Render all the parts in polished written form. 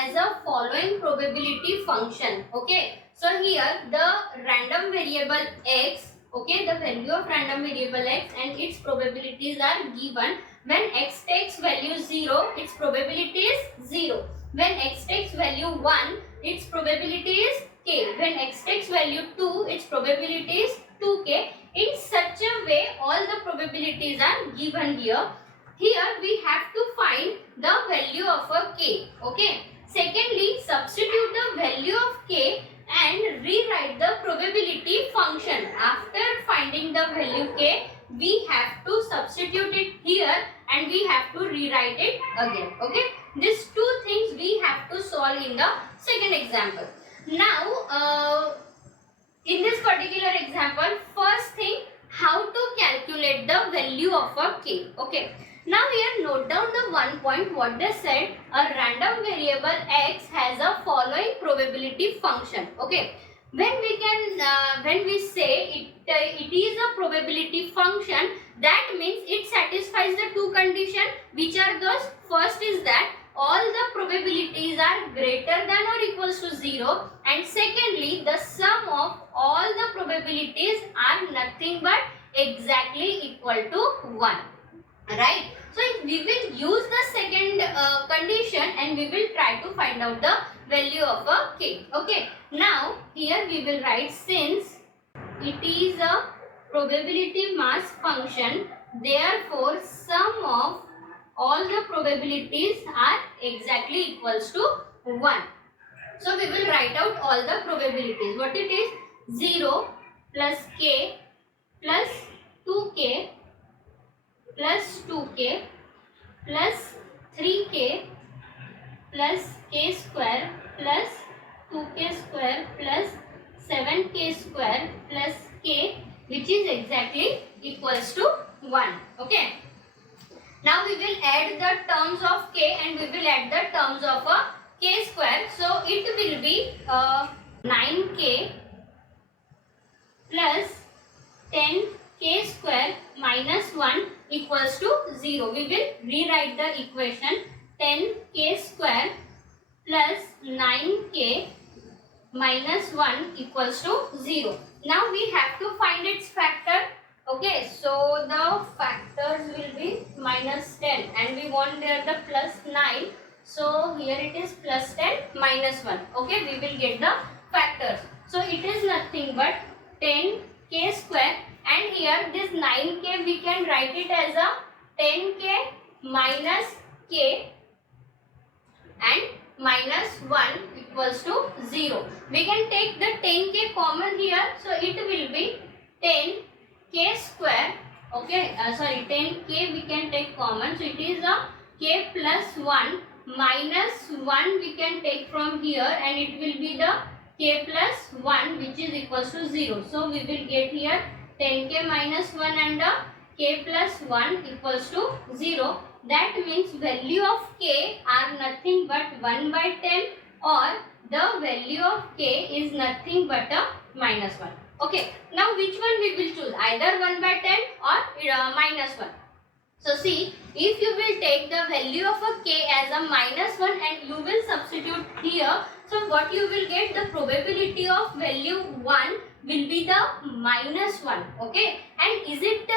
has a following probability function. Okay, so here the random variable x, okay, the value of random variable x and its probabilities are given. When x takes value 0, its probability is 0. When x takes value 1, its probability is k. When x takes value 2, its probability is 2k. In such a way, all the probabilities are given here. Here we have to find the value of a k. Okay. Secondly, substitute the value of k and rewrite the probability function. After finding the value k, we have to substitute it here and we have to rewrite it again. Okay. These two things we have to solve in the second example. Now, in this particular example, first thing, how to calculate the value of a k. Okay. Now here note down the one point what they said. A random variable x has a following probability function. Okay. When we say it is a probability function, that means it satisfies the two conditions. Which are those? First is that all the probabilities are greater than or equals to 0, and secondly the sum of all the probabilities are nothing but exactly equal to 1. Right? So we will use the second condition and we will try to find out the value of a k. Okay. Now here we will write, since it is a probability mass function, therefore sum of all the probabilities are exactly equals to 1. So we will write out all the probabilities. What it is? 0 plus k plus 2k plus 2k plus 3k plus k square plus 2k square plus 7k square plus k, which is exactly equals to 1. Okay. Now we will add the terms of k and we will add the terms of a k square. So it will be 9k plus 10k square minus 1 equals to 0. We will rewrite the equation. 10k square plus 9k minus 1 equals to 0. Now we have to find its factor. Okay, so the factors will be minus 10 and we want there the plus 9. So here it is plus 10 minus 1. Okay, we will get the factors. So it is nothing but 10k square, and here this 9k we can write it as a 10k minus k and minus 1 equals to 0. We can take the 10k common here, so it will be 10k square. Okay, 10k we can take common, so it is a k plus 1 minus 1 we can take from here and it will be the k plus 1 which is equals to 0. So we will get here 10k minus 1 and k plus 1 equals to 0. That means value of k are nothing but 1 by 10, or the value of k is nothing but a minus 1. Okay. Now which one we will choose? Either 1 by 10 or minus 1. So see, if you will take the value of a k as a minus 1 and you will substitute here, so what you will get, the probability of value 1 will be the minus 1. Okay, and is it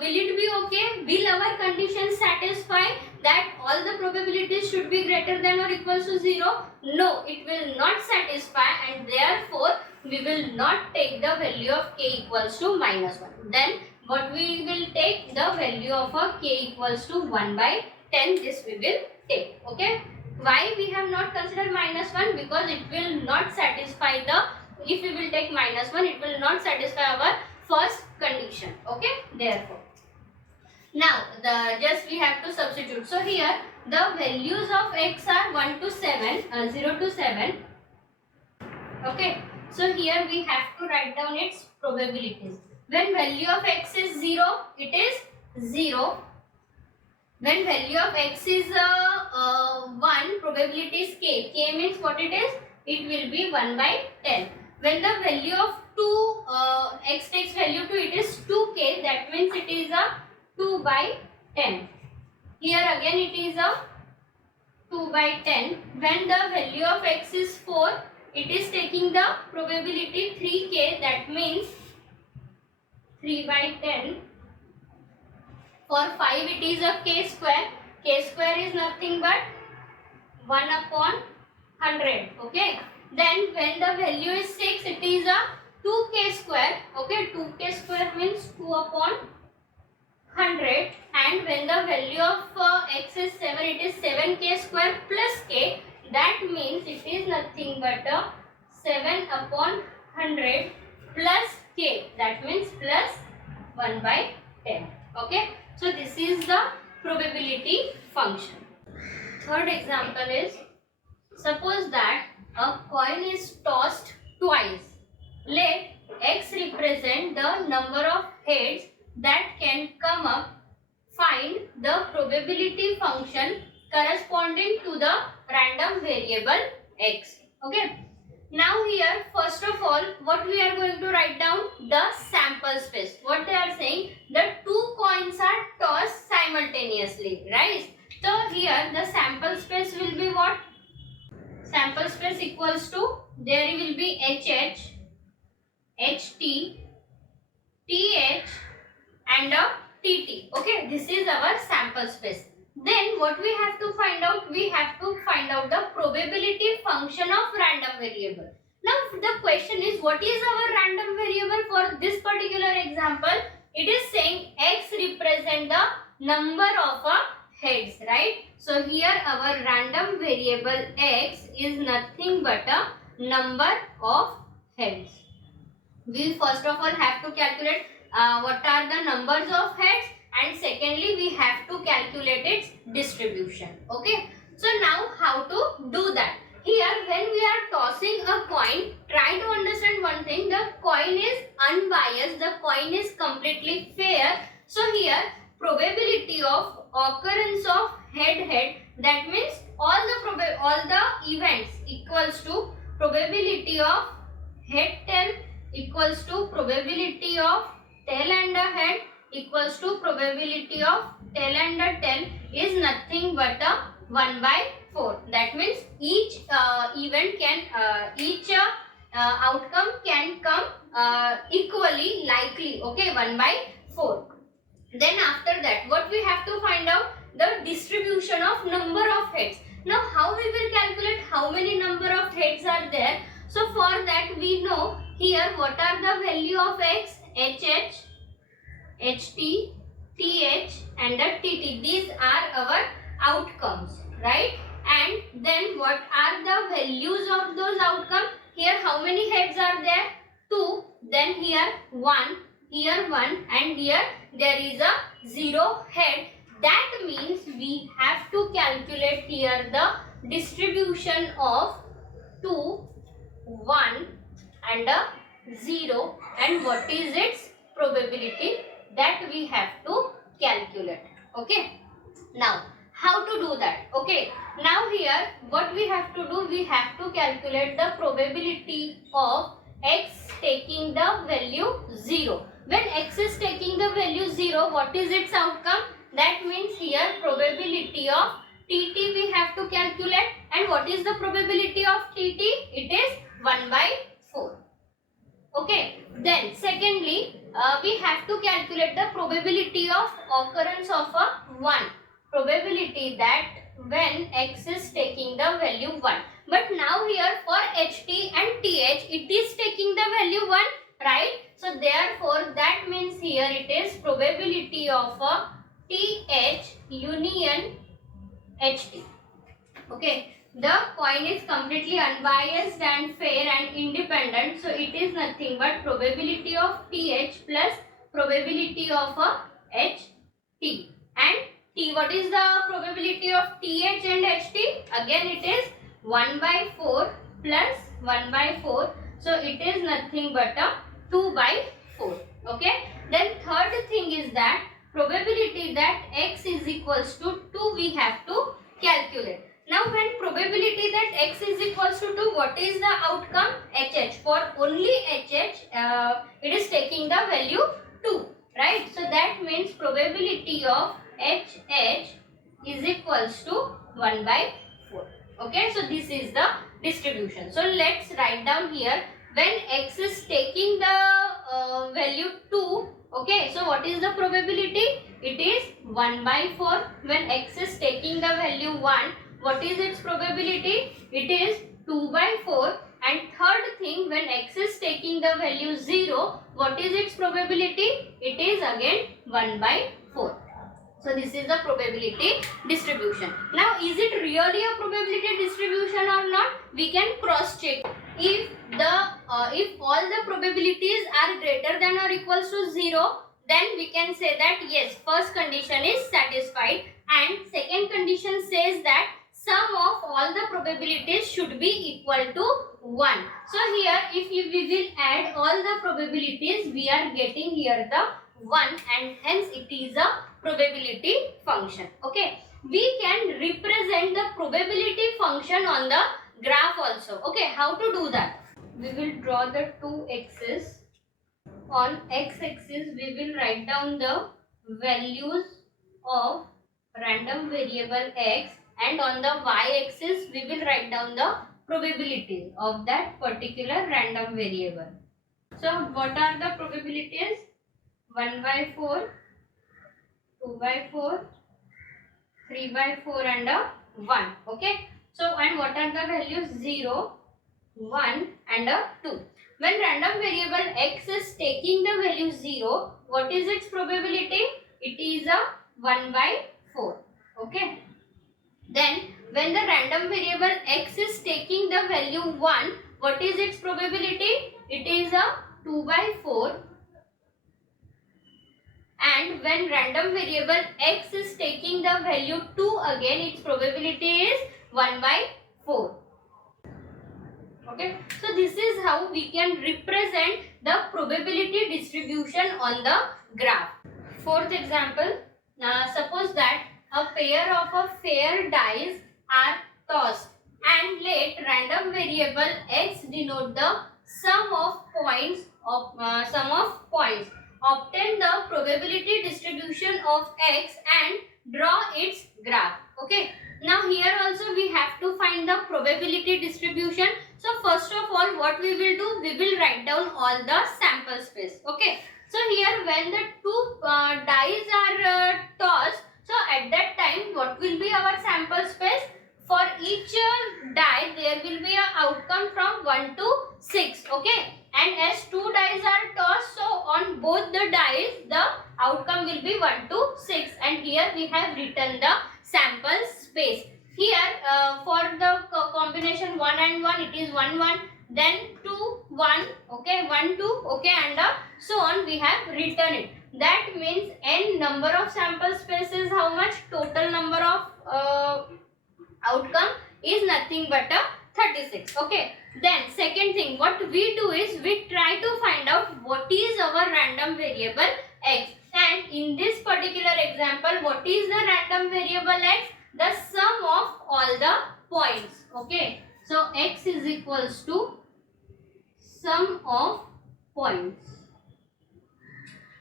will it be okay? Will our condition satisfy that all the probabilities should be greater than or equals to 0? No, it will not satisfy, and therefore we will not take the value of k equals to minus 1. Then what we will take, the value of a k equals to 1 by 10. This we will take. Okay. Why we have not considered minus 1? Because it will not satisfy the, if we will take minus 1, it will not satisfy our first condition. Okay. Therefore, now just we have to substitute. So here the values of x are 1 to 7, 0 to 7. Okay. So here we have to write down its probabilities. When value of x is 0, it is 0. When value of x is 1, probability is k. K means what it is? It will be 1 by 10. When the value of 2, x takes value 2, it is 2k. That means it is a 2 by 10. Here again it is a 2 by 10. When the value of x is 4, it is taking the probability 3k, that means 3 by 10. For 5 it is a k square. K square is nothing but 1 upon 100. Okay. Then when the value is 6, it is a 2k square. Okay. 2k square means 2 upon 100. And when the value of x is 7, it is 7k square plus k. That means it is nothing but 7 upon 100 plus k. That means plus 1 by 10. Okay. So this is the probability function. Third example is, suppose that a coin is tossed twice. Let x represent the number of heads that can come up. Find the probability function corresponding to the random variable x. Okay. Now here, first of all, what we are going to write down? The sample space. What they are saying? The two coins are tossed simultaneously, right? So here the sample space will be what? Sample space equals to, there will be HH, HT, TH and a TT. Okay, this is our sample space. Then what we have to find out? We have to find out the probability function of random variable. Now the question is, what is our random variable for this particular example? It is saying x represent the number of heads, right? So here our random variable x is nothing but a number of heads. We first of all have to calculate what are the numbers of heads, and secondly we have to calculate its distribution. Okay. So now how to do that? Here when we are tossing a coin, try to understand one thing. The coin is unbiased. The coin is completely fair. So here probability of occurrence of head, that means all the events equals to probability of head tail equals to probability of tail and a head equals to probability of tail and a tail is nothing but a 1 by 4. That means each event can outcome can come equally likely. Okay, 1 by 4. Then after that, what we have to find out? The distribution of number of heads. Now how we will calculate how many number of heads are there? So for that we know here what are the value of x? HH, HT, TH and the TT. These are our outcomes, right? And then what are the values of those outcomes? Here how many heads are there? 2. Then here 1, here 1 and here there is a 0 head. That means we have to calculate here the distribution of 2, 1 and a 0, and what is its probability, that we have to calculate. Okay. Now how to do that? Okay. Now here what we have to do? We have to calculate the probability of x taking the value 0. When x is taking the value 0, what is its outcome? That means here probability of TT we have to calculate, and what is the probability of TT? It is 1 by 4. Okay. Then secondly, we have to calculate the probability of occurrence of a 1. Probability that when x is taking the value 1. But now here for HT and TH, it is taking the value 1, right? So therefore that means here it is probability of a TH union HT. Okay. The coin is completely unbiased and fair and independent. So it is nothing but probability of TH plus probability of a HT. And T, what is the probability of TH and HT? Again it is 1 by 4 plus 1 by 4. So it is nothing but a 2 by 4. Okay. Then third thing is that probability that x is equals to 2 we have to calculate. Now when probability that x is equals to 2, what is the outcome? HH. For only HH, it is taking the value 2, right? So that means probability of HH is equals to 1 by Okay, so this is the distribution. So let's write down here when x is taking the value 2. Okay, so what is the probability? It is 1 by 4. When x is taking the value 1, what is its probability? It is 2 by 4. And third thing, when x is taking the value 0, what is its probability? It is again 1 by 4. So this is the probability distribution. Now is it really a probability distribution or not? We can cross check. If all the probabilities are greater than or equals to 0, then we can say that yes, first condition is satisfied, and second condition says that sum of all the probabilities should be equal to 1. So here if we will add all the probabilities, we are getting here the 1, and hence it is a probability function. Okay, we can represent the probability function on the graph also. Okay, how to do that? We will draw the two axes. On x-axis we will write down the values of random variable x, and on the y-axis we will write down the probabilities of that particular random variable. So what are the probabilities? 1 by 4, 2 by 4, 3 by 4 and 1. Okay. So and what are the values? 0, 1 and 2. When random variable x is taking the value 0, what is its probability? It is a 1 by 4. Okay. Then when the random variable x is taking the value 1, what is its probability? It is a 2 by 4. And when random variable x is taking the value 2, again its probability is 1 by 4. Okay, so this is how we can represent the probability distribution on the graph. Fourth example, suppose that a pair of a fair dice are tossed and let random variable x denote the sum of points. Obtain the probability distribution of x and draw its graph. Okay, now here also we have to find the probability distribution. So first of all, what we will do, we will write down all the sample space. Okay, so here when the two dice are tossed, so at that time what will be our sample space? For each die there will be an outcome from 1 to 6. Okay, and as two dice are tossed, so on both the dice the outcome will be 1 to 6, and here we have written the sample space. Here for the combination 1 and 1, it is 1 1, then 2 1, okay, 1 2, okay, and so on we have written it. That means n number of sample spaces, how much? Total number of outcome is nothing but 36. Okay, then second thing what we do is we try to find out what is our random variable x, and in this particular example what is the random variable x? The sum of all the points. Okay, so x is equals to sum of points.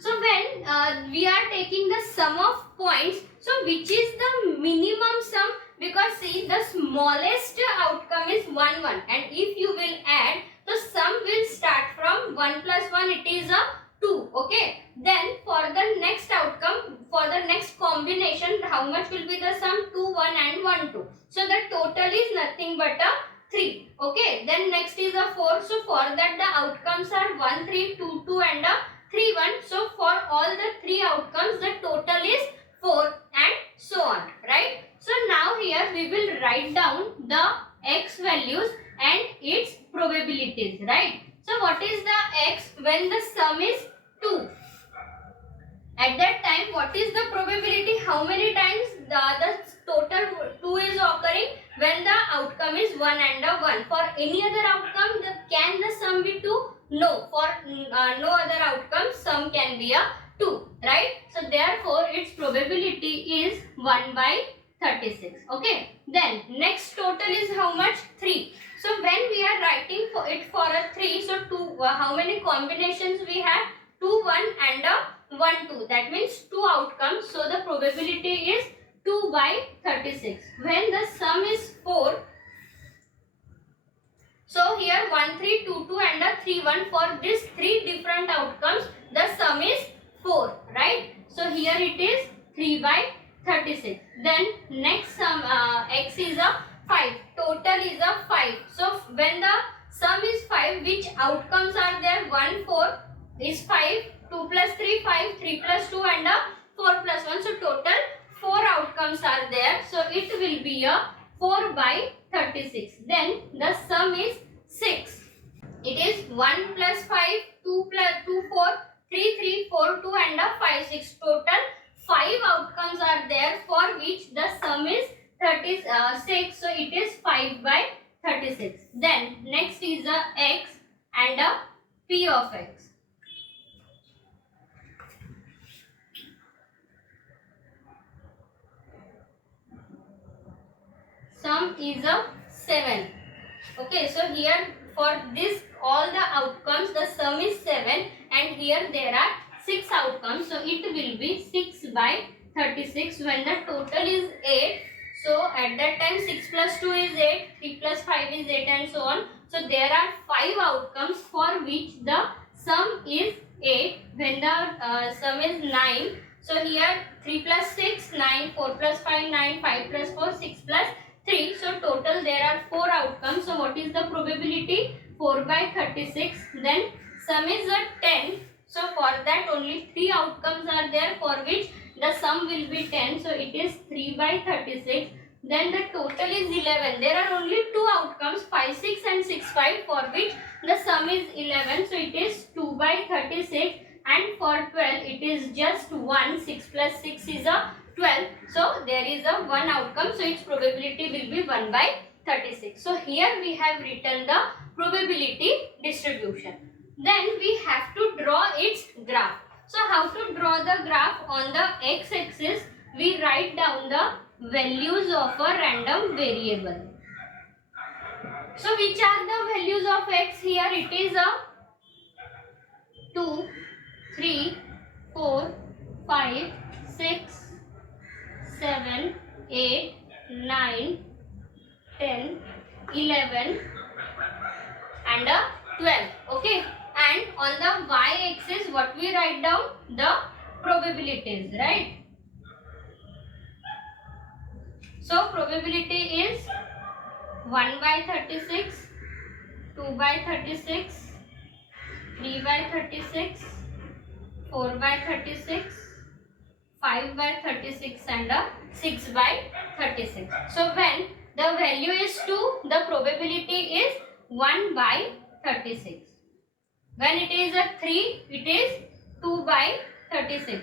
So when we are taking the sum of points, so which is the minimum sum? Because see, the smallest outcome is 1 1, and if you will add, the sum will start from 1 plus 1, it is a 2. Okay, then for the next outcome, for the next combination, how much will be the sum? 2 1 and 1 2. So the total is nothing but a 3. Okay, then next is a 4. So for that the outcomes are 1 3, 2 2 and a 3 1. So for all the 3 outcomes the total is 4 and so on, right? So now here we will write down the x values and its probabilities, right? So what is the x when the sum is 2? At that time what is the probability? How many times the total 2 is occurring? When the outcome is 1 and a 1. For any other outcome, can the sum be 2? No. For no other outcome, sum can be a 2, right? So therefore its probability is 1 by 36. Okay, then next total is how much? 3. So when we are writing for it for a 3, so 2, how many combinations we have? 2 1 and a 1 2. That means 2 outcomes. So the probability is 2 by 36. When the sum is 4, So here 1, 3, 2, 2 and a 3, 1. For these 3 different outcomes, the sum is 4, right? So here it is 3 by 36. Then next sum, x is a 5. Total is a 5. So when the sum is 5, which outcomes are there? 1, 4 is 5. 2 plus 3, 5. 3 plus 2 and a 4 plus 1. So total 4 outcomes are there. So it will be a 4 by 36. Then the sum is 6. It is 1 plus 5, 2 plus 2, 4, 3, 3, 4, 2 and a 5, 6. Total 5 outcomes are there for which the sum is 36. So it is 5 by 36. Then next is a x and a p of x. Sum is a 7. Okay, so here for this all the outcomes the sum is 7 and here there are 6 outcomes. So it will be 6 by 36 when the total is 8. So at that time 6 plus 2 is 8, 3 plus 5 is 8 and so on. So there are 5 outcomes for which the sum is 8 when the sum is 9. So here 3 plus 6, 9, 4 plus 5, 9, 5 plus 4, 6 plus 3. So total there are 4 outcomes. So what is the probability? 4 by 36. Then sum is a 10. So for that only 3 outcomes are there for which the sum will be 10. So it is 3 by 36. Then the total is 11. There are only 2 outcomes 5, 6 and 6, 5 for which the sum is 11. So it is 2 by 36. And for 12 it is just 1. 6 plus 6 is a 12. So there is a 1 outcome. So its probability will be 1 by 36. So here we have written the probability distribution. Then we have to draw its graph. So how to draw the graph? On the x-axis we write down the values of a random variable. So which are the values of x? Here it is a 2, 3, 4, 5, 6, 7, 8, 9, 10, 11 and a 12. Okay. And on the y-axis what we write down? The probabilities, right? So probability is 1 by 36, 2 by 36, 3 by 36, 4 by 36, 5 by 36 and a 6 by 36. So when the value is 2, the probability is 1 by 36. When it is a 3, it is 2 by 36.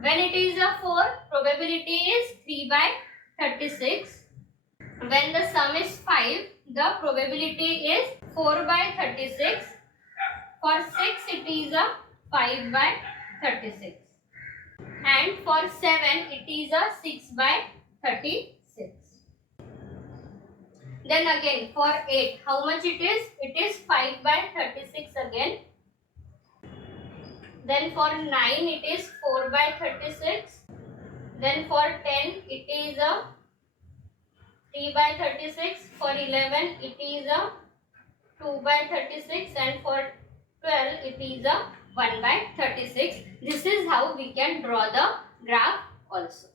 When it is a 4, probability is 3 by 36. When the sum is 5, the probability is 4 by 36. For 6, it is a 5 by 36. And for 7, it is a 6 by 36. Then again for 8, how much it is? It is 5 by 36 again. Then for 9, it is 4 by 36. Then for 10, it is a 3 by 36. For 11, it is a 2 by 36. And for 12, it is a 1 by 36. This is how we can draw the graph also.